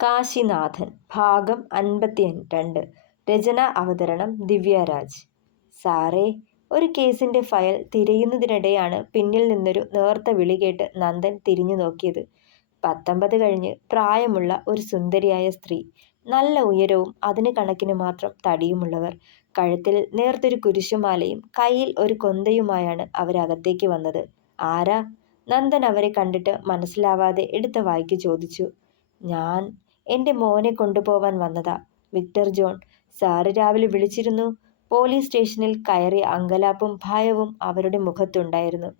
കാശിനാഥൻ ഭാഗം 52. രചന അവതരണം ദിവ്യരാജ്. സാറേ, ഒരു കേസിന്റെ ഫയൽ തിരയുന്നതിനിടെയാണ് പിന്നിൽ നിന്നൊരു നേർത്ത വിളി കേട്ട് നന്ദൻ തിരിഞ്ഞു നോക്കിയത്. 19 കഴിഞ്ഞ് പ്രായമുള്ള ഒരു സുന്ദരിയായ സ്ത്രീ. നല്ല ഉയരവും അതിന് കണക്കിന് മാത്രം തടിയുമുള്ളവർ. കഴുത്തിൽ നേർത്തൊരു കുരിശുമാലയും കയ്യിൽ ഒരു കൊന്തയുമായാണ് അവരകത്തേക്ക് വന്നത്. ആരാ? നന്ദൻ അവരെ കണ്ടിട്ട് മനസ്സിലാവാതെ എടുത്ത വായ്ക്ക് ചോദിച്ചു. ഞാൻ എൻ്റെ മോനെ കൊണ്ടുപോവാൻ വന്നതാ, വിക്ടർ ജോൺ. സാറ് രാവിലെ വിളിച്ചിരുന്നു. പോലീസ് സ്റ്റേഷനിൽ കയറിയ അങ്കലാപ്പും ഭയവും അവരുടെ മുഖത്തുണ്ടായിരുന്നു.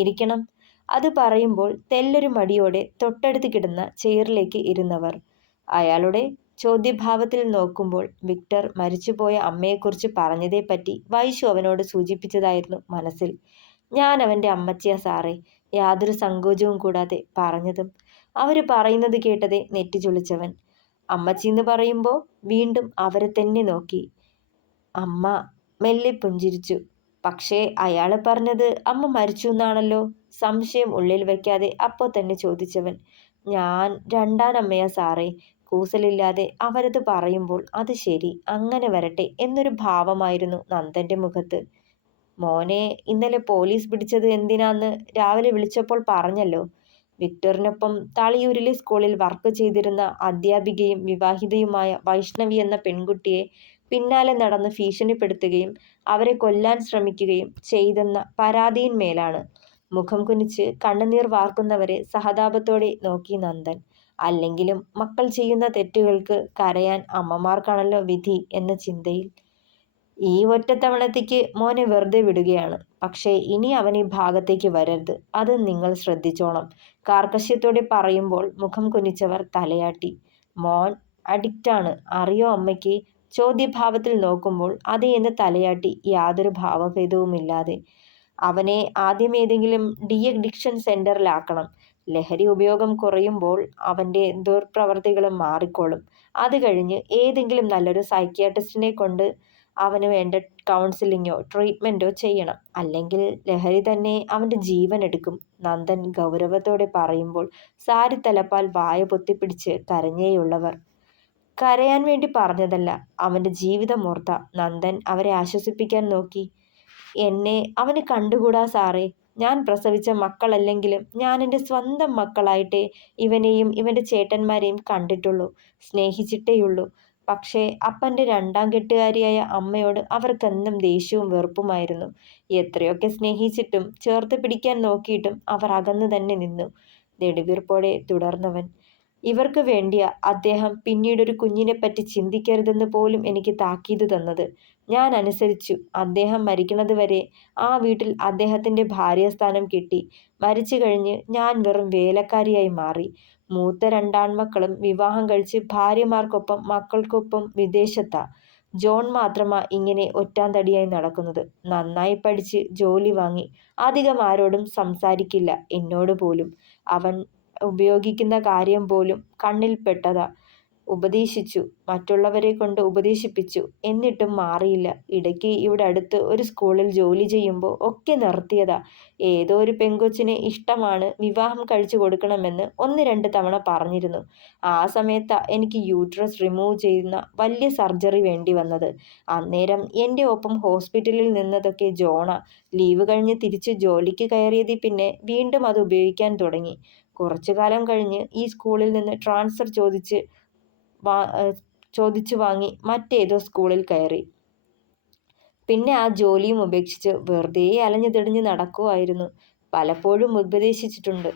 ഇരിക്കണം. അത് പറയുമ്പോൾ തെല്ലൊരു മടിയോടെ തൊട്ടടുത്ത് കിടന്ന ചെയറിലേക്ക് ഇരുന്നവർ. അയാളുടെ ചോദ്യഭാവത്തിൽ നോക്കുമ്പോൾ വിക്ടർ മരിച്ചുപോയ അമ്മയെക്കുറിച്ച് പറഞ്ഞതേപ്പറ്റി വൈശു അവനോട് സൂചിപ്പിച്ചതായിരുന്നു മനസ്സിൽ. ഞാൻ അവൻ്റെ അമ്മച്ചിയാ സാറേ, യാതൊരു സങ്കോചവും കൂടാതെ പറഞ്ഞതും. അവര് പറയുന്നത് കേട്ടതേ നെറ്റിച്ചുളിച്ചവൻ. അമ്മച്ചിന്ന് പറയുമ്പോൾ വീണ്ടും അവരെ തന്നെ നോക്കി. അമ്മ മെല്ലെ പുഞ്ചിരിച്ചു. പക്ഷേ അയാൾ പറഞ്ഞത് അമ്മ മരിച്ചു എന്നാണല്ലോ. സംശയം ഉള്ളിൽ വയ്ക്കാതെ അപ്പോൾ തന്നെ ചോദിച്ചവൻ. ഞാൻ രണ്ടാനമ്മയാ സാറേ. കൂസലില്ലാതെ അവരത് പറയുമ്പോൾ അത് ശരി, അങ്ങനെ വരട്ടെ എന്നൊരു ഭാവമായിരുന്നു നന്ദന്റെ മുഖത്ത്. മോനെ ഇന്നലെ പോലീസ് പിടിച്ചത് എന്തിനാന്ന് രാവിലെ വിളിച്ചപ്പോൾ പറഞ്ഞല്ലോ. വിക്ടറിനൊപ്പം തളിയൂരിലെ സ്കൂളിൽ വർക്ക് ചെയ്തിരുന്ന അധ്യാപികയും വിവാഹിതയുമായ വൈഷ്ണവി എന്ന പെൺകുട്ടിയെ പിന്നാലെ നടന്ന് ഭീഷണിപ്പെടുത്തുകയും അവരെ കൊല്ലാൻ ശ്രമിക്കുകയും ചെയ്തെന്ന പരാതിയിന്മേലാണ്. മുഖം കുനിച്ച് കണ്ണുനീർ വാർക്കുന്നവരെ സഹതാപത്തോടെ നോക്കി നന്ദൻ. അല്ലെങ്കിലും മക്കൾ ചെയ്യുന്ന തെറ്റുകൾക്ക് കരയാൻ അമ്മമാർക്കാണല്ലോ വിധി എന്ന ചിന്തയിൽ. ഈ ഒറ്റത്തവണത്തേക്ക് മോനെ വെറുതെ വിടുകയാണ്. പക്ഷേ ഇനി അവൻ ഈ ഭാഗത്തേക്ക് വരരുത്. അത് നിങ്ങൾ ശ്രദ്ധിച്ചോണം. കാർക്കശ്യത്തോടെ പറയുമ്പോൾ മുഖം കുനിച്ചവർ തലയാട്ടി. മോൻ അഡിക്റ്റാണ്, അറിയോ അമ്മയ്ക്ക്? ചോദ്യഭാവത്തിൽ നോക്കുമ്പോൾ അതേ എന്ന് തലയാട്ടി യാതൊരു ഭാവഭേദവുമില്ലാതെ. അവനെ ആദ്യം ഏതെങ്കിലും ഡി അഡിക്ഷൻ സെന്ററിലാക്കണം. ലഹരി ഉപയോഗം കുറയുമ്പോൾ അവൻ്റെ ദുർപ്രവർത്തികളും മാറിക്കോളും. അത് കഴിഞ്ഞ് ഏതെങ്കിലും നല്ലൊരു സൈക്യാട്രിസ്റ്റിനെ കൊണ്ട് അവന് വേണ്ട കൗൺസിലിങ്ങോ ട്രീറ്റ്മെൻറ്റോ ചെയ്യണം. അല്ലെങ്കിൽ ലഹരി തന്നെ അവൻ്റെ ജീവൻ എടുക്കും. നന്ദൻ ഗൗരവത്തോടെ പറയുമ്പോൾ സാരി തലപ്പാൽ വായ പൊത്തിപ്പിടിച്ച് കരഞ്ഞേയുള്ളവർ. കരയാൻ വേണ്ടി പറഞ്ഞതല്ല, അവൻ്റെ ജീവിതം ഓർത്ത നന്ദൻ അവരെ ആശ്വസിപ്പിക്കാൻ നോക്കി. എന്നെ അവന് കണ്ടുകൂടാ സാറേ. ഞാൻ പ്രസവിച്ച മക്കളല്ലെങ്കിലും ഞാൻ എൻ്റെ സ്വന്തം മക്കളായിട്ടേ ഇവനെയും ഇവൻ്റെ ചേട്ടന്മാരെയും കണ്ടിട്ടുള്ളൂ, സ്നേഹിച്ചിട്ടേയുള്ളൂ. പക്ഷേ അപ്പൻ്റെ രണ്ടാം കെട്ടുകാരിയായ അമ്മയോട് അവർക്കെന്നും ദേഷ്യവും വെറുപ്പുമായിരുന്നു. എത്രയൊക്കെ സ്നേഹിച്ചിട്ടും ചേർത്ത് പിടിക്കാൻ നോക്കിയിട്ടും അവർ അകന്നു തന്നെ നിന്നു. നെടുവീർപ്പോടെ തുടർന്നവൻ. ഇവർക്ക് വേണ്ടിയാ അദ്ദേഹം പിന്നീടൊരു കുഞ്ഞിനെപ്പറ്റി ചിന്തിക്കരുതെന്ന് പോലും എനിക്ക് താക്കീത് തന്നത്. ഞാൻ അനുസരിച്ചു. അദ്ദേഹം മരിക്കുന്നത് വരെ ആ വീട്ടിൽ അദ്ദേഹത്തിൻ്റെ ഭാര്യാസ്ഥാനം കിട്ടി. മരിച്ചു കഴിഞ്ഞ് ഞാൻ വെറും വേലക്കാരിയായി മാറി. മൂത്ത രണ്ടാൺമക്കളും വിവാഹം കഴിച്ച് ഭാര്യമാർക്കൊപ്പം മക്കൾക്കൊപ്പം വിദേശത്താ. ജോൺ മാത്രമാ ഇങ്ങനെ ഒറ്റാന്തടിയായി നടക്കുന്നത്. നന്നായി പഠിച്ച് ജോലി വാങ്ങി. അധികം ആരോടും സംസാരിക്കില്ല, എന്നോട് പോലും. അവൻ ഉപയോഗിക്കുന്ന കാര്യം പോലും കണ്ണിൽ പെട്ടതാ. ഉപദേശിച്ചു, മറ്റുള്ളവരെ കൊണ്ട് ഉപദേശിപ്പിച്ചു. എന്നിട്ടും മാറിയില്ല. ഇടയ്ക്ക് ഇവിടെ അടുത്ത് ഒരു സ്കൂളിൽ ജോലി ചെയ്യുമ്പോൾ ഒക്കെ നിർത്തിയതാ. ഏതോ ഒരു പെങ്കൊച്ചിനെ ഇഷ്ടമാണ്, വിവാഹം കഴിച്ചു കൊടുക്കണമെന്ന് 1-2 തവണ പറഞ്ഞിരുന്നു. ആ സമയത്താ എനിക്ക് യൂട്രസ് റിമൂവ് ചെയ്യുന്ന വലിയ സർജറി വേണ്ടി വന്നത്. അന്നേരം എൻ്റെ ഒപ്പം ഹോസ്പിറ്റലിൽ നിന്നതൊക്കെ ജോണാ. ലീവ് കഴിഞ്ഞ് തിരിച്ച് ജോലിക്ക് കയറിയതിൽ പിന്നെ വീണ്ടും അത് ഉപയോഗിക്കാൻ തുടങ്ങി. കുറച്ചു കാലം കഴിഞ്ഞ് ഈ സ്കൂളിൽ നിന്ന് ട്രാൻസ്ഫർ ചോദിച്ചു വാങ്ങി മറ്റേതോ സ്കൂളിൽ കയറി. പിന്നെ ആ ജോലിയും ഉപേക്ഷിച്ച് വെറുതെ അലഞ്ഞു തിരിഞ്ഞ് നടക്കുമായിരുന്നു. പലപ്പോഴും ഉപദേശിച്ചിട്ടുണ്ട്,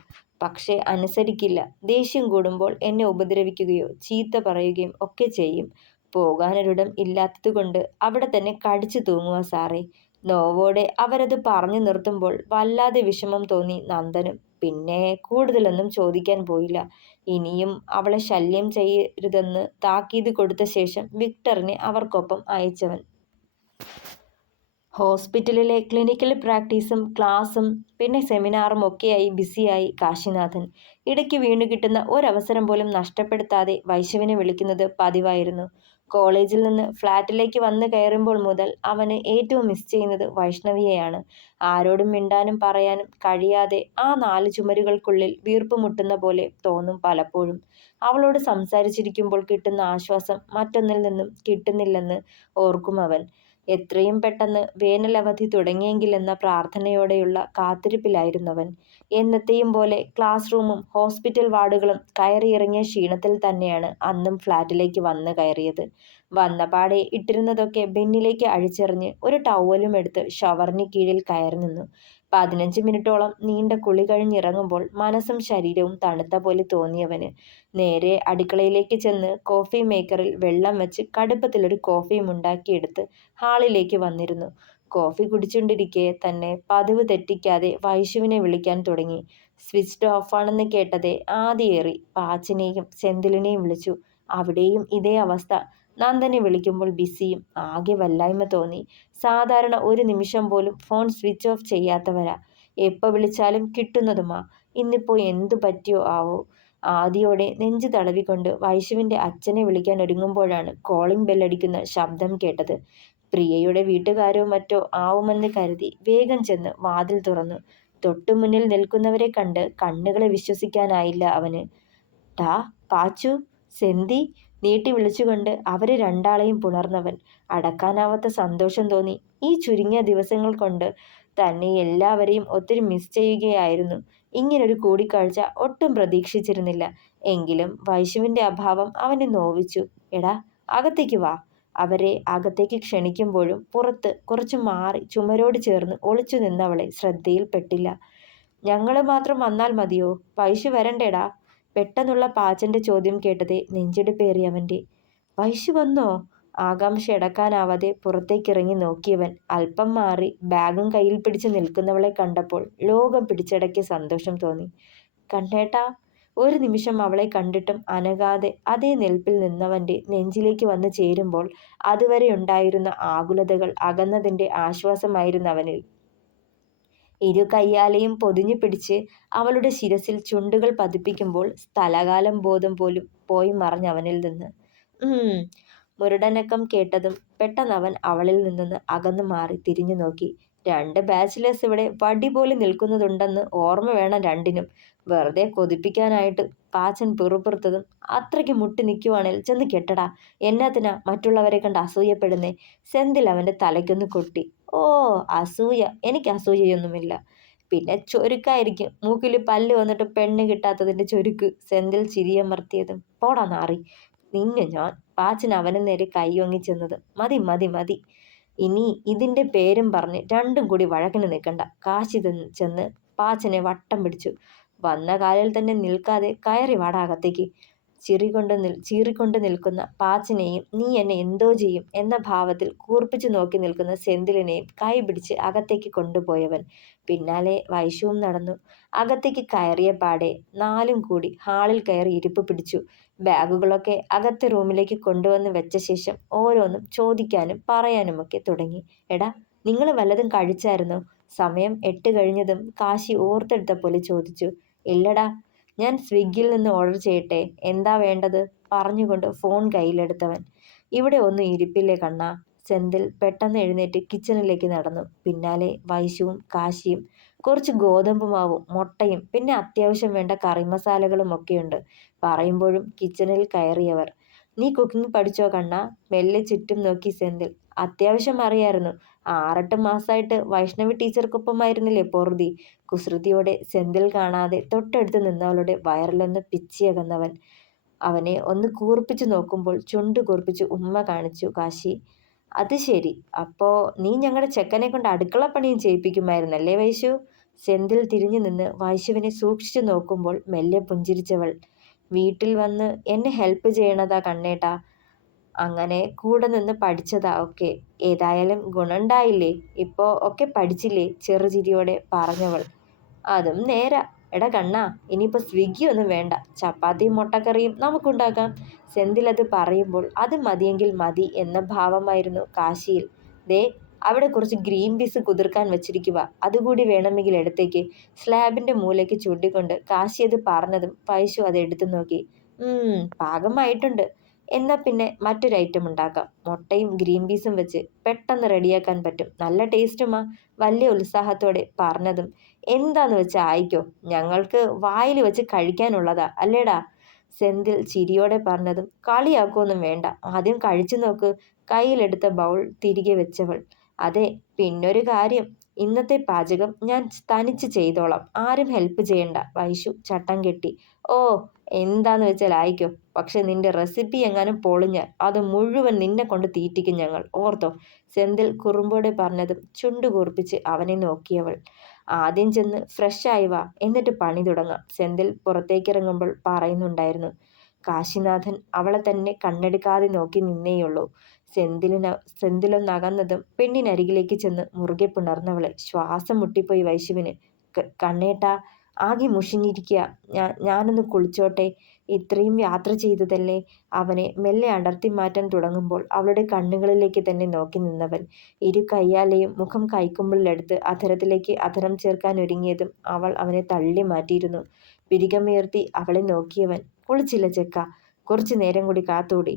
പക്ഷേ അനുസരിക്കില്ല. ദേഷ്യം കൂടുമ്പോൾ എന്നെ ഉപദ്രവിക്കുകയോ ചീത്ത പറയുകയും ഒക്കെ ചെയ്യും. പോകാനൊരിടം ഇല്ലാത്തതുകൊണ്ട് അവിടെ തന്നെ കടിച്ചു തൂങ്ങുക സാറേ. നോവോടെ അവരത് പറഞ്ഞു നിർത്തുമ്പോൾ വല്ലാതെ വിഷമം തോന്നി നന്ദനും. പിന്നെ കൂടുതലൊന്നും ചോദിക്കാൻ പോയില്ല. ഇനിയും അവളെ ശല്യം ചെയ്യരുതെന്ന് താക്കീത് കൊടുത്ത ശേഷം വിക്ടറിനെ അവർക്കൊപ്പം അയച്ചവൻ. ഹോസ്പിറ്റലിലെ ക്ലിനിക്കൽ പ്രാക്ടീസും ക്ലാസും പിന്നെ സെമിനാറും ഒക്കെയായി ബിസിയായി കാശിനാഥൻ. ഇടയ്ക്ക് വീണു കിട്ടുന്ന ഒരവസരം പോലും നഷ്ടപ്പെടുത്താതെ വൈശുവിനെ വിളിക്കുന്നത് പതിവായിരുന്നു. കോളേജിൽ നിന്ന് ഫ്ലാറ്റിലേക്ക് വന്നു കയറുമ്പോൾ മുതൽ അവന് ഏറ്റവും മിസ് ചെയ്യുന്നത് വൈഷ്ണവിയെയാണ്. ആരോടും മിണ്ടാനും പറയാനും കഴിയാതെ ആ 4 ചുമരുകൾക്കുള്ളിൽ വീർപ്പ് മുട്ടുന്ന പോലെ തോന്നും പലപ്പോഴും. അവളോട് സംസാരിച്ചിരിക്കുമ്പോൾ കിട്ടുന്ന ആശ്വാസം മറ്റൊന്നിൽ നിന്നും കിട്ടുന്നില്ലെന്ന് ഓർക്കും അവൻ. എത്രയും പെട്ടെന്ന് വേനലവധി തുടങ്ങിയെങ്കിലെന്ന പ്രാർത്ഥനയോടെയുള്ള കാത്തിരിപ്പിലായിരുന്നവൻ. എന്നത്തെയും പോലെ ക്ലാസ് റൂമും ഹോസ്പിറ്റൽ വാർഡുകളും കയറിയിറങ്ങിയ ക്ഷീണത്തിൽ തന്നെയാണ് അന്നും ഫ്ലാറ്റിലേക്ക് വന്ന് കയറിയത്. വന്നപാടെ ഇട്ടിരുന്നതൊക്കെ ബെന്നിലേക്ക് അഴിച്ചെറിഞ്ഞ് ഒരു ടവലും എടുത്ത് ഷവറിന് കീഴിൽ കയറി നിന്നു. 15 മിനിറ്റോളം നീണ്ട കുളി കഴിഞ്ഞിറങ്ങുമ്പോൾ മനസ്സും ശരീരവും തണുത്ത പോലെ തോന്നിയവന് നേരെ അടുക്കളയിലേക്ക് ചെന്ന് കോഫി മേക്കറിൽ വെള്ളം വെച്ച് കടുപ്പത്തിലൊരു കോഫിയും ഉണ്ടാക്കിയെടുത്ത് ഹാളിലേക്ക് വന്നിരുന്നു. കോഫി കുടിച്ചുകൊണ്ടിരിക്കെ തന്നെ പതിവ് തെറ്റിക്കാതെ വൈശുവിനെ വിളിക്കാൻ തുടങ്ങി. സ്വിച്ച്ഡ് ഓഫാണെന്ന് കേട്ടതേ ആദിയേറി പാച്ചിനെയും സെന്തിലിനെയും വിളിച്ചു. അവിടെയും ഇതേ അവസ്ഥ. നന്ദനെ വിളിക്കുമ്പോൾ ബിസിയും. ആകെ വല്ലായ്മ തോന്നി. സാധാരണ ഒരു നിമിഷം പോലും ഫോൺ സ്വിച്ച് ഓഫ് ചെയ്യാത്തവരാ. എപ്പോൾ വിളിച്ചാലും കിട്ടുന്നതുമാ. ഇന്നിപ്പോൾ എന്തു പറ്റിയോ ആവോ. ആദിയോടെ നെഞ്ചു തടവിക്കൊണ്ട് വൈശുവിൻ്റെ അച്ഛനെ വിളിക്കാൻ ഒരുങ്ങുമ്പോഴാണ് കോളിംഗ് ബെല്ലടിക്കുന്ന ശബ്ദം കേട്ടത്. പ്രിയയുടെ വീട്ടുകാരോ മറ്റോ ആവുമെന്ന് കരുതി വേഗം ചെന്ന് വാതിൽ തുറന്നു. തൊട്ടുമുന്നിൽ നിൽക്കുന്നവരെ കണ്ട് കണ്ണുകളെ വിശ്വസിക്കാനായില്ല അവന്. ടാ പാച്ചു, സെന്തി നീട്ടി വിളിച്ചുകൊണ്ട് അവരെ രണ്ടാളെയും പുണർന്നവൻ. അടക്കാനാവാത്ത സന്തോഷം തോന്നി. ഈ ചുരുങ്ങിയ ദിവസങ്ങൾ കൊണ്ട് തന്നെ എല്ലാവരെയും ഒത്തിരി മിസ് ചെയ്യുകയായിരുന്നു. ഇങ്ങനൊരു കൂടിക്കാഴ്ച ഒട്ടും പ്രതീക്ഷിച്ചിരുന്നില്ല. എങ്കിലും വൈശുവിൻ്റെ അഭാവം അവനെ നോവിച്ചു. എടാ അകത്തേക്ക് വാ. അവരെ അകത്തേക്ക് ക്ഷണിക്കുമ്പോഴും പുറത്ത് കുറച്ചു മാറി ചുമരോട് ചേർന്ന് ഒളിച്ചു നിന്നവളെ ശ്രദ്ധയിൽപ്പെട്ടില്ല. ഞങ്ങൾ മാത്രം വന്നാൽ മതിയോ? വൈശു വരണ്ടേടാ? പെട്ടെന്നുള്ള പാച്ചൻ്റെ ചോദ്യം കേട്ടതേ നെഞ്ചിടിപ്പേറിയവൻ്റെ. വൈശു വന്നോ? ആകാംക്ഷ അടക്കാനാവാതെ പുറത്തേക്കിറങ്ങി നോക്കിയവൻ അല്പം മാറി ബാഗും കയ്യിൽ പിടിച്ച് നിൽക്കുന്നവളെ കണ്ടപ്പോൾ ലോകം പിടിച്ചടക്കിയ സന്തോഷം തോന്നി. കണ്ണേട്ടാ. ഒരു നിമിഷം അവളെ കണ്ടിട്ടും അനങ്ങാതെ അതേ നിൽപ്പിൽ നിന്നവൻ്റെ നെഞ്ചിലേക്ക് വന്ന് ചേരുമ്പോൾ അതുവരെ ഉണ്ടായിരുന്ന ആകുലതകൾ അകന്നതിൻ്റെ ആശ്വാസമായിരുന്നു അവനിൽ. ഇരു കയ്യാലെയും പൊതിഞ്ഞു പിടിച്ച് അവളുടെ ശിരസിൽ ചുണ്ടുകൾ പതിപ്പിക്കുമ്പോൾ സ്ഥലകാലം ബോധം പോലും പോയി മറഞ്ഞവനിൽ നിന്ന്. മുരടനക്കം കേട്ടതും പെട്ടെന്നവൻ അവളിൽ നിന്ന് അകന്നു മാറി തിരിഞ്ഞു നോക്കി. 2 ബാച്ചിലേഴ്സ് ഇവിടെ വടി പോലെ നിൽക്കുന്നതുണ്ടെന്ന് ഓർമ്മ വേണം രണ്ടിനും. വെറുതെ കൊതിപ്പിക്കാനായിട്ട് പാച്ചൻ പിറുപിറുത്തതും. അത്രയ്ക്ക് മുട്ടി നിൽക്കുവാണേൽ ചെന്ന് കെട്ടടാ. എന്നാത്തിനാ മറ്റുള്ളവരെ കണ്ട് അസൂയപ്പെടുന്നേ? സെന്തിൽ അവൻ്റെ തലയ്ക്കൊന്ന് കൊട്ടി. ഓ അസൂയ? എനിക്ക് അസൂയയൊന്നുമില്ല. പിന്നെ ചൊരുക്കായിരിക്കും. മൂക്കിൽ പല്ല് വന്നിട്ട് പെണ്ണ് കിട്ടാത്തതിൻ്റെ ചൊരുക്ക്. സെന്തിൽ ചിരിയമർത്തിയതും. പോടാ നാറി നിന്നെ ഞാൻ. പാച്ചൻ അവന് നേരെ കൈയൊങ്ങി ചെന്നത്. മതി മതി മതി. ഇനി ഇതിൻ്റെ പേരും പറഞ്ഞ് രണ്ടും കൂടി വഴക്കിന് നിൽക്കണ്ട. കാശി ചെന്ന് പാച്ചനെ വട്ടം പിടിച്ചു. വന്ന കാലിൽ തന്നെ നിൽക്കാതെ കയറി വാടാ അകത്തേക്ക്. ചീറിക്കൊണ്ട് നിൽക്കുന്ന പാച്ചിനെയും നീ എന്നെ എന്തോ ചെയ്യും എന്ന ഭാവത്തിൽ കൂർപ്പിച്ചു നോക്കി നിൽക്കുന്ന സെന്തിലിനെയും കൈ പിടിച്ച് അകത്തേക്ക് കൊണ്ടുപോയവൻ. പിന്നാലെ വൈശുവും നടന്നു. അകത്തേക്ക് കയറിയ പാടെ 4 കൂടി ഹാളിൽ കയറി ഇരിപ്പ് പിടിച്ചു. ബാഗുകളൊക്കെ അകത്തെ റൂമിലേക്ക് കൊണ്ടുവന്ന് വെച്ച ശേഷം ഓരോന്നും ചോദിക്കാനും പറയാനുമൊക്കെ തുടങ്ങി. എടാ നിങ്ങൾ വല്ലതും കഴിച്ചായിരുന്നോ? സമയം 8 കഴിഞ്ഞതും കാശി ഓർത്തെടുത്ത പോലെ ചോദിച്ചു. ഇല്ലടാ. ഞാൻ സ്വിഗ്ഗിയിൽ നിന്ന് ഓർഡർ ചെയ്യട്ടെ? എന്താ വേണ്ടത്? പറഞ്ഞുകൊണ്ട് ഫോൺ കയ്യിലെടുത്തവൻ. ഇവിടെ ഒന്നും ഇരിപ്പില്ലേ കണ്ണാ. സെന്തിൽ പെട്ടെന്ന് എഴുന്നേറ്റ് കിച്ചണിലേക്ക് നടന്നു. പിന്നാലെ വൈശുവും കാശിയും. കുറച്ച് ഗോതമ്പ് മാവും മുട്ടയും പിന്നെ അത്യാവശ്യം വേണ്ട കറി മസാലകളും ഒക്കെയുണ്ട്. പറയുമ്പോഴും കിച്ചണിൽ കയറിയവർ. നീ കുക്കിംഗ് പഠിച്ചോ കണ്ണാ? മെല്ലെ ചുറ്റും നോക്കി സെന്തിൽ. അത്യാവശ്യം അറിയായിരുന്നു. 6-8 മാസമായിട്ട് വൈഷ്ണവി ടീച്ചർക്കൊപ്പമായിരുന്നില്ലേ പൊറുതി. കുസൃതിയോടെ സെന്തിൽ കാണാതെ തൊട്ടടുത്ത് നിന്നവളുടെ വയറിലൊന്ന് പിച്ചിയകന്നവൻ. അവനെ ഒന്ന് കൂർപ്പിച്ചു നോക്കുമ്പോൾ ചുണ്ടു കൂർപ്പിച്ച് ഉമ്മ കാണിച്ചു കാശി. അത് ശരി. അപ്പോ നീ ഞങ്ങളുടെ ചെക്കനെ കൊണ്ട് അടുക്കളപ്പണിയും ചെയ്യിപ്പിക്കുമായിരുന്നല്ലേ വൈശു? സെന്തിൽ തിരിഞ്ഞു നിന്ന് വൈശുവിനെ സൂക്ഷിച്ചു നോക്കുമ്പോൾ മെല്ലെ പുഞ്ചിരിച്ചവൾ. വീട്ടിൽ വന്ന് എന്നെ ഹെൽപ്പ് ചെയ്യണതാ കണ്ണേട്ടാ. അങ്ങനെ കൂടെ നിന്ന് പഠിച്ചതാ ഒക്കെ. ഏതായാലും ഗുണണ്ടായില്ലേ? ഇപ്പോൾ ഒക്കെ പഠിച്ചില്ലേ? ചെറുചിരിയോടെ പറഞ്ഞവൾ. അതും നേരാ. എടാ കണ്ണാ, ഇനിയിപ്പോൾ സ്വിഗ്ഗി ഒന്നും വേണ്ട. ചപ്പാത്തിയും മുട്ടക്കറിയും നമുക്കുണ്ടാക്കാം. സെന്തിൽ അത് പറയുമ്പോൾ അത് മതിയെങ്കിൽ മതി എന്ന ഭാവമായിരുന്നു കാശിയിൽ. ദേ അവിടെ കുറച്ച് ഗ്രീൻ പീസ് കുതിർക്കാൻ വെച്ചിരിക്കുക. അതുകൂടി വേണമെങ്കിൽ എടുത്തേക്ക്. സ്ലാബിൻ്റെ മൂലയ്ക്ക് ചൂണ്ടിക്കൊണ്ട് കാശി അത് പറഞ്ഞതും വൈശു അത് എടുത്തു നോക്കി. പാകമായിട്ടുണ്ട്. എന്നാൽ പിന്നെ മറ്റൊരു ഐറ്റം ഉണ്ടാക്കാം. മുട്ടയും ഗ്രീൻ പീസും വെച്ച് പെട്ടെന്ന് റെഡിയാക്കാൻ പറ്റും. നല്ല ടേസ്റ്റുമാ. വലിയ ഉത്സാഹത്തോടെ പറഞ്ഞതും എന്താന്ന് വെച്ചാൽ ആയിക്കോ, ഞങ്ങൾക്ക് വായിൽ വെച്ച് കഴിക്കാനുള്ളതാ അല്ലേടാ. സെന്തിൽ ചിരിയോടെ പറഞ്ഞതും കളിയാക്കൊന്നും വേണ്ട, ആദ്യം കഴിച്ചു നോക്ക്. കയ്യിലെടുത്ത ബൗൾ തിരികെ വെച്ചവൾ. അതെ, പിന്നൊരു കാര്യം, ഇന്നത്തെ പാചകം ഞാൻ തനിച്ച് ചെയ്തോളാം, ആരും ഹെൽപ്പ് ചെയ്യണ്ട. വൈശു ചട്ടം കെട്ടി. ഓ, എന്താന്ന് വെച്ചാൽ ആയിക്കോ. പക്ഷെ നിന്റെ റെസിപ്പി എങ്ങാനും പൊളിഞ്ഞാൽ അത് മുഴുവൻ നിന്നെ കൊണ്ട് തീറ്റിക്കും ഞങ്ങൾ, ഓർത്തോ. സെന്തിൽ കുറുമ്പോടെ പറഞ്ഞതും ചുണ്ടു കൂർപ്പിച്ച് അവനെ നോക്കിയവൾ. ആദ്യം ചെന്ന് ഫ്രഷ് ആയി വാ, എന്നിട്ട് പണി തുടങ്ങാം, സെന്തിൽ പുറത്തേക്കിറങ്ങുമ്പോൾ പറയുന്നുണ്ടായിരുന്നു. കാശിനാഥൻ അവളെ തന്നെ കണ്ണെടുക്കാതെ നോക്കി നിന്നേയുള്ളൂ. സെന്തിലൊന്നകന്നതും പെണ്ണിനരികിലേക്ക് ചെന്ന് മുറുകെ പുണർന്നവളെ. ശ്വാസം മുട്ടിപ്പോയി വൈശുവിന്. കണ്ണേട്ടാ, ആകെ മുഷിഞ്ഞിരിക്കുക, ഞാനൊന്ന് കുളിച്ചോട്ടെ. ഇത്രയും യാത്ര ചെയ്തതല്ലേ. അവനെ മെല്ലെ അടർത്തി മാറ്റാൻ തുടങ്ങുമ്പോൾ അവളുടെ കണ്ണുകളിലേക്ക് തന്നെ നോക്കി നിന്നവൻ. ഇരു കയ്യാലെയും മുഖം കൈക്കുമ്പിളിലെടുത്ത് അധരത്തിലേക്ക് അധരം ചേർക്കാൻ ഒരുങ്ങിയതും അവൾ അവനെ തള്ളി മാറ്റിയിരുന്നു. പിരികമുയർത്തി അവളെ നോക്കിയവൻ. കുളിച്ചില്ല ചെക്ക, കുറച്ചു നേരം കൂടി കാത്തൂടി.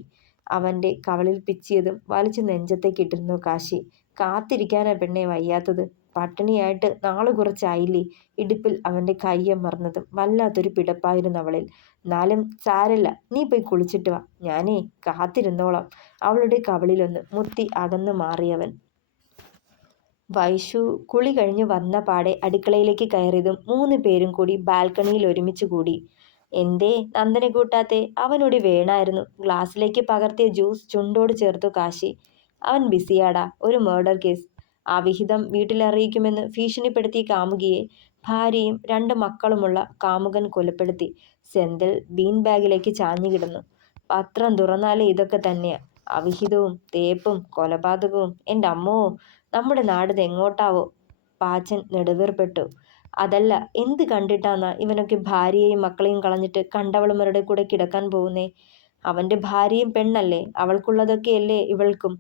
അവന്റെ കവളിൽ പിച്ചിയതും വലിച്ചു നെഞ്ചത്തേക്കിട്ടിരുന്നു കാശി. കാത്തിരിക്കാനാ പെണ്ണെ വയ്യാത്തത്, പട്ടിണിയായിട്ട് നാളു കുറച്ചായില്ലേ. ഇടുപ്പിൽ അവന്റെ കൈയമർന്നതും വല്ലാത്തൊരു പിടപ്പായിരുന്നു അവളിൽ. എന്നാലും സാരല്ല, നീ പോയി കുളിച്ചിട്ട് വാ, ഞാനേ കാത്തിരുന്നോളാം. അവളുടെ കവളിലൊന്ന് മുത്തി അകന്നു മാറിയവൻ. വൈശു കുളി കഴിഞ്ഞ് വന്ന പാടെ അടുക്കളയിലേക്ക് കയറിയതും 3 പേരും കൂടി ബാൽക്കണിയിൽ ഒരുമിച്ച് കൂടി. എന്തേ നന്ദനെ കൂട്ടാത്തെ, അവനോട് വേണായിരുന്നു. ഗ്ലാസ്സിലേക്ക് പകർത്തിയ ജ്യൂസ് ചുണ്ടോട് ചേർത്തു കാശി. അവൻ ബിസിയാടാ, ഒരു മേർഡർ കേസ്. അവിഹിതം വീട്ടിലറിയിക്കുമെന്ന് ഭീഷണിപ്പെടുത്തിയ കാമുകിയെ ഭാര്യയും 2 മക്കളുമുള്ള കാമുകൻ കൊലപ്പെടുത്തി. സെന്തിൽ ബീൻ ബാഗിലേക്ക് ചാഞ്ഞു കിടന്നു. പത്രം തുറന്നാലേ ഇതൊക്കെ തന്നെയാ, അവിഹിതവും തേപ്പും കൊലപാതകവും. എൻ്റെ അമ്മോ, നമ്മുടെ നാടിത് എങ്ങോട്ടാവോ. പാച്ചൻ നെടുവീർപ്പെട്ടു. അതല്ല, എന്ത് കണ്ടിട്ടാന്നാ ഇവനൊക്കെ ഭാര്യയെയും മക്കളെയും കളഞ്ഞിട്ട് കണ്ടവളുമാരുടെ കൂടെ കിടക്കാൻ പോകുന്നേ. അവന്റെ ഭാര്യയും പെണ്ണല്ലേ, അവൾക്കുള്ളതൊക്കെയല്ലേ ഇവൾക്കും.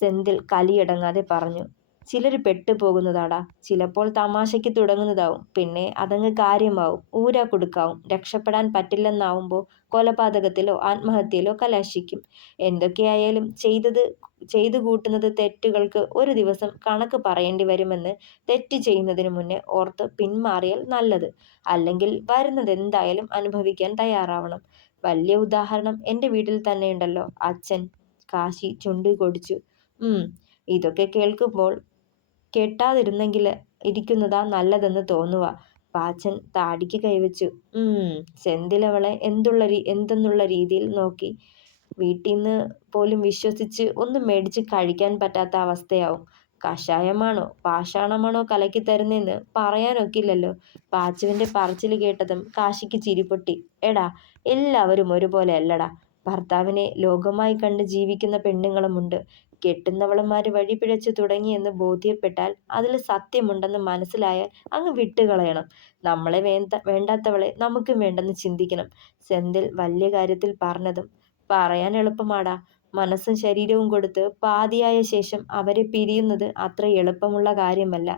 സെന്തിൽ കലിയടങ്ങാതെ പറഞ്ഞു. ചിലർ പെട്ടുപോകുന്നതാടാ, ചിലപ്പോൾ തമാശയ്ക്ക് തുടങ്ങുന്നതാവും, പിന്നെ അതങ്ങ് കാര്യമാവും, ഊരാ കൊടുക്കാവും. രക്ഷപ്പെടാൻ പറ്റില്ലെന്നാവുമ്പോൾ കൊലപാതകത്തിലോ ആത്മഹത്യയിലോ കലാശിക്കും. എന്തൊക്കെയായാലും ചെയ്തു കൂട്ടുന്നത് തെറ്റുകൾക്ക് ഒരു ദിവസം കണക്ക് പറയേണ്ടി വരുമെന്ന് തെറ്റ് ചെയ്യുന്നതിന് മുന്നേ ഓർത്ത് പിന്മാറിയാൽ നല്ലത്. അല്ലെങ്കിൽ വരുന്നത് എന്തായാലും അനുഭവിക്കാൻ തയ്യാറാവണം. വലിയ ഉദാഹരണം എൻ്റെ വീട്ടിൽ തന്നെയുണ്ടല്ലോ, അച്ഛൻ. കാശി ചുണ്ടു കൊടിച്ചു. ഇതൊക്കെ കേൾക്കുമ്പോൾ കെട്ടാതിരുന്നെങ്കിൽ ഇരിക്കുന്നതാ നല്ലതെന്ന് തോന്നുക. പാച്ചൻ താടിക്ക് കൈവച്ചു. സെന്തിലവളെ എന്തെന്നുള്ള രീതിയിൽ നോക്കി. വീട്ടിൽ പോലും വിശ്വസിച്ച് ഒന്നും മേടിച്ച് കഴിക്കാൻ പറ്റാത്ത അവസ്ഥയാവും. കഷായമാണോ പാഷാണമാണോ കലക്കി തരുന്നതെന്ന് പറയാനൊക്കില്ലല്ലോ. പാച്ചുവിന്റെ പറച്ചിൽ കേട്ടതും കാശിക്ക് ചിരിപ്പൊട്ടി. എടാ, എല്ലാവരും ഒരുപോലെ അല്ലടാ. ഭർത്താവിനെ ലോകമായി കണ്ട് ജീവിക്കുന്ന പെണ്ണുങ്ങളുമുണ്ട്. കെട്ടുന്നവളന്മാര് വഴി പിഴച്ചു തുടങ്ങിയെന്ന് ബോധ്യപ്പെട്ടാൽ അതിൽ സത്യമുണ്ടെന്ന് മനസ്സിലായാൽ അങ്ങ് വിട്ടുകളയണം. നമ്മളെ വേണ്ടാത്തവളെ നമുക്കും വേണ്ടെന്ന് ചിന്തിക്കണം. സെന്തിൽ വലിയ കാര്യത്തിൽ പറഞ്ഞതും പറയാൻ എളുപ്പമാടാ. മനസ്സും ശരീരവും കൊടുത്ത് പാതിയായ ശേഷം അവരെ പിരിയുന്നത് അത്ര എളുപ്പമുള്ള കാര്യമല്ല.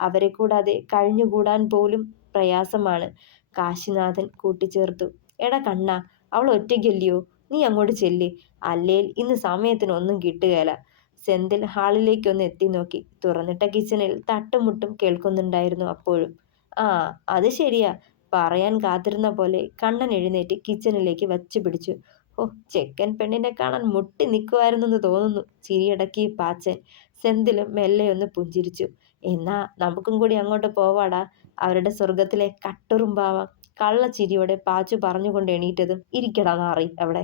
അവരെ കൂടാതെ കഴിഞ്ഞുകൂടാൻ പോലും പ്രയാസമാണ്. കാശിനാഥൻ കൂട്ടിച്ചേർത്തു. എടാ കണ്ണാ, അവൾ ഒറ്റയ്ക്കല്ലയോ, നീ അങ്ങോട്ട് ചെല്ല്. അല്ലേൽ ഇന്ന് സമയത്തിന് ഒന്നും കിട്ടുകയില്ല. സെന്തിൽ ഹാളിലേക്കൊന്ന് എത്തി നോക്കി. തുറന്നിട്ട കിച്ചണിൽ തട്ടുമുട്ടും കേൾക്കുന്നുണ്ടായിരുന്നു അപ്പോഴും. ആ, അത് ശരിയാ. പറയാൻ കാത്തിരുന്ന പോലെ കണ്ണൻ എഴുന്നേറ്റ് കിച്ചണിലേക്ക് വച്ചു പിടിച്ചു. ഓ, ചെക്കൻ പെണ്ണിനെ കാണാൻ മുട്ടി നിൽക്കുമായിരുന്നെന്ന് തോന്നുന്നു, ചിരിയടക്കി പാച്ചൻ. സെന്തിലും മെല്ലെയൊന്ന് പുഞ്ചിരിച്ചു. എന്നാ നമുക്കും കൂടി അങ്ങോട്ട് പോവാടാ, അവരുടെ സ്വർഗത്തിലെ കട്ടുറുമ്പാവാം. കള്ളച്ചിരിയോടെ പാച്ചു പറഞ്ഞുകൊണ്ട് എണീറ്റതും ഇരിക്കടാ നാറി അവിടെ.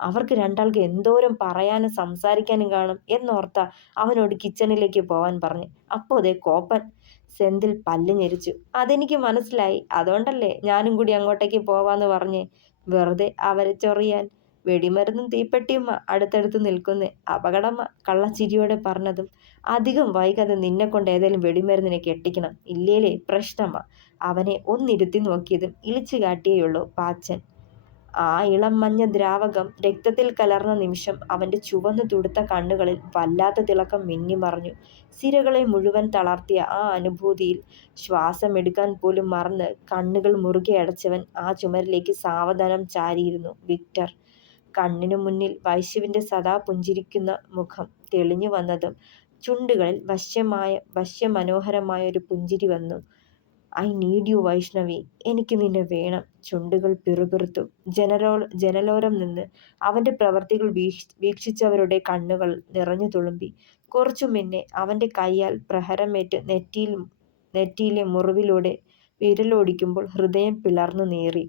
അവർക്ക് രണ്ടാൾക്ക് എന്തോരം പറയാനും സംസാരിക്കാനും കാണും എന്നോർത്താ അവനോട് കിച്ചണിലേക്ക് പോവാൻ പറഞ്ഞു. അപ്പോ ദേ കോപ്പൻ. സെന്തിൽ പല്ല് ഞെരിച്ചു. അതെനിക്ക് മനസ്സിലായി, അതുകൊണ്ടല്ലേ ഞാനും കൂടി അങ്ങോട്ടേക്ക് പോവാന്ന് പറഞ്ഞേ. വെറുതെ അവരെ ചൊറിയാൻ. വെടിമരുന്നും തീപ്പെട്ടിയുമാ അടുത്തടുത്ത് നിൽക്കുന്നേ, അപകടമാ. കള്ളച്ചിരിയോടെ പറഞ്ഞതും അധികം വൈകാതെ നിന്നെക്കൊണ്ട് ഏതായാലും വെടിമരുന്നിനെ കെട്ടിക്കണം, ഇല്ലേലേ പ്രശ്നമാ. അവനെ ഒന്നിരുത്തി നോക്കിയതും ഇളിച്ചു കാട്ടിയേയുള്ളൂ പാച്ചൻ. ആ ഇളം മഞ്ഞ ദ്രാവകം രക്തത്തിൽ കലർന്ന നിമിഷം അവന്റെ ചുവന്നു തുടുത്ത കണ്ണുകളിൽ വല്ലാത്ത തിളക്കം മിന്നിമറഞ്ഞു. സിരകളെ മുഴുവൻ തളർത്തിയ ആ അനുഭൂതിയിൽ ശ്വാസമെടുക്കാൻ പോലും മറന്ന് കണ്ണുകൾ മുറുകെ അടച്ചവൻ ആ ചുമരിലേക്ക് സാവധാനം ചാരിയിരുന്നു. വിക്ടർ. കണ്ണിനു മുന്നിൽ വൈശുവിൻ്റെ സദാ പുഞ്ചിരിക്കുന്ന മുഖം തെളിഞ്ഞു വന്നതും ചുണ്ടുകളിൽ വശ്യമനോഹരമായ ഒരു പുഞ്ചിരി വന്നു. ഐ നീഡ് യു വൈഷ്ണവി, എനിക്ക് നിന്നെ വേണം. ചുണ്ടുകൾ പിറുപിറുത്തു. ജനലോരം നിന്ന് അവൻ്റെ പ്രവൃത്തികൾ വീക്ഷിച്ചവരുടെ കണ്ണുകൾ നിറഞ്ഞു തുളുമ്പി. കുറച്ചു മുന്നേ അവൻ്റെ കൈയാൽ പ്രഹരമേറ്റ് നെറ്റിയിലെ മുറിവിലൂടെ വിരലോടിക്കുമ്പോൾ ഹൃദയം പിളർന്നു നീറി.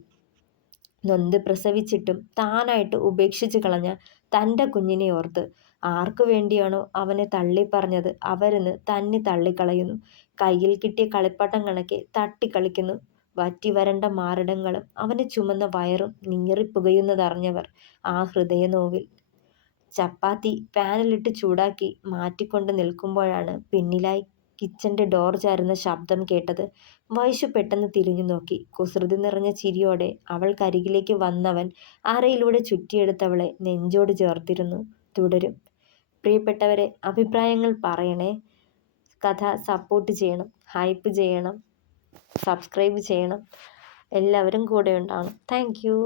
നൊന്ത് പ്രസവിച്ചിട്ടും താനായിട്ട് ഉപേക്ഷിച്ചു കളഞ്ഞ തൻ്റെ കുഞ്ഞിനെ ഓർത്ത്. ആർക്കു വേണ്ടിയാണോ അവനെ തള്ളിപ്പറഞ്ഞത് അവരിന്ന് തന്നെ തള്ളിക്കളയുന്നു. കയ്യിൽ കിട്ടിയ കളിപ്പാട്ടം കണക്കെ തട്ടിക്കളിക്കുന്നു. വറ്റിവരണ്ട മാറിടങ്ങളും അവനെ ചുമന്ന വയറും നീറിപ്പുകയുന്നതറിഞ്ഞവർ ആ ഹൃദയനോവിൽ. ചപ്പാത്തി പാനിലിട്ട് ചൂടാക്കി മാറ്റിക്കൊണ്ട് നിൽക്കുമ്പോഴാണ് പിന്നിലായി കിച്ചൻ്റെ ഡോർ ചാരുന്ന ശബ്ദം കേട്ടത്. വൈശു പെട്ടെന്ന് തിരിഞ്ഞു നോക്കി. കുസൃതി നിറഞ്ഞ ചിരിയോടെ അവൾക്കരികിലേക്ക് വന്നവൻ അരയിലൂടെ ചുറ്റിയെടുത്തവളെ നെഞ്ചോട് ചേർത്തിരുന്നു. തുടരും. പ്രിയപ്പെട്ടവരെ, അഭിപ്രായങ്ങൾ പറയണേ. കഥ സപ്പോർട്ട് ചെയ്യണം, ഹൈപ്പ് ചെയ്യണം, സബ്സ്ക്രൈബ് ചെയ്യണം. എല്ലാവരും കൂടെ ഉണ്ടാവണം. Thank you.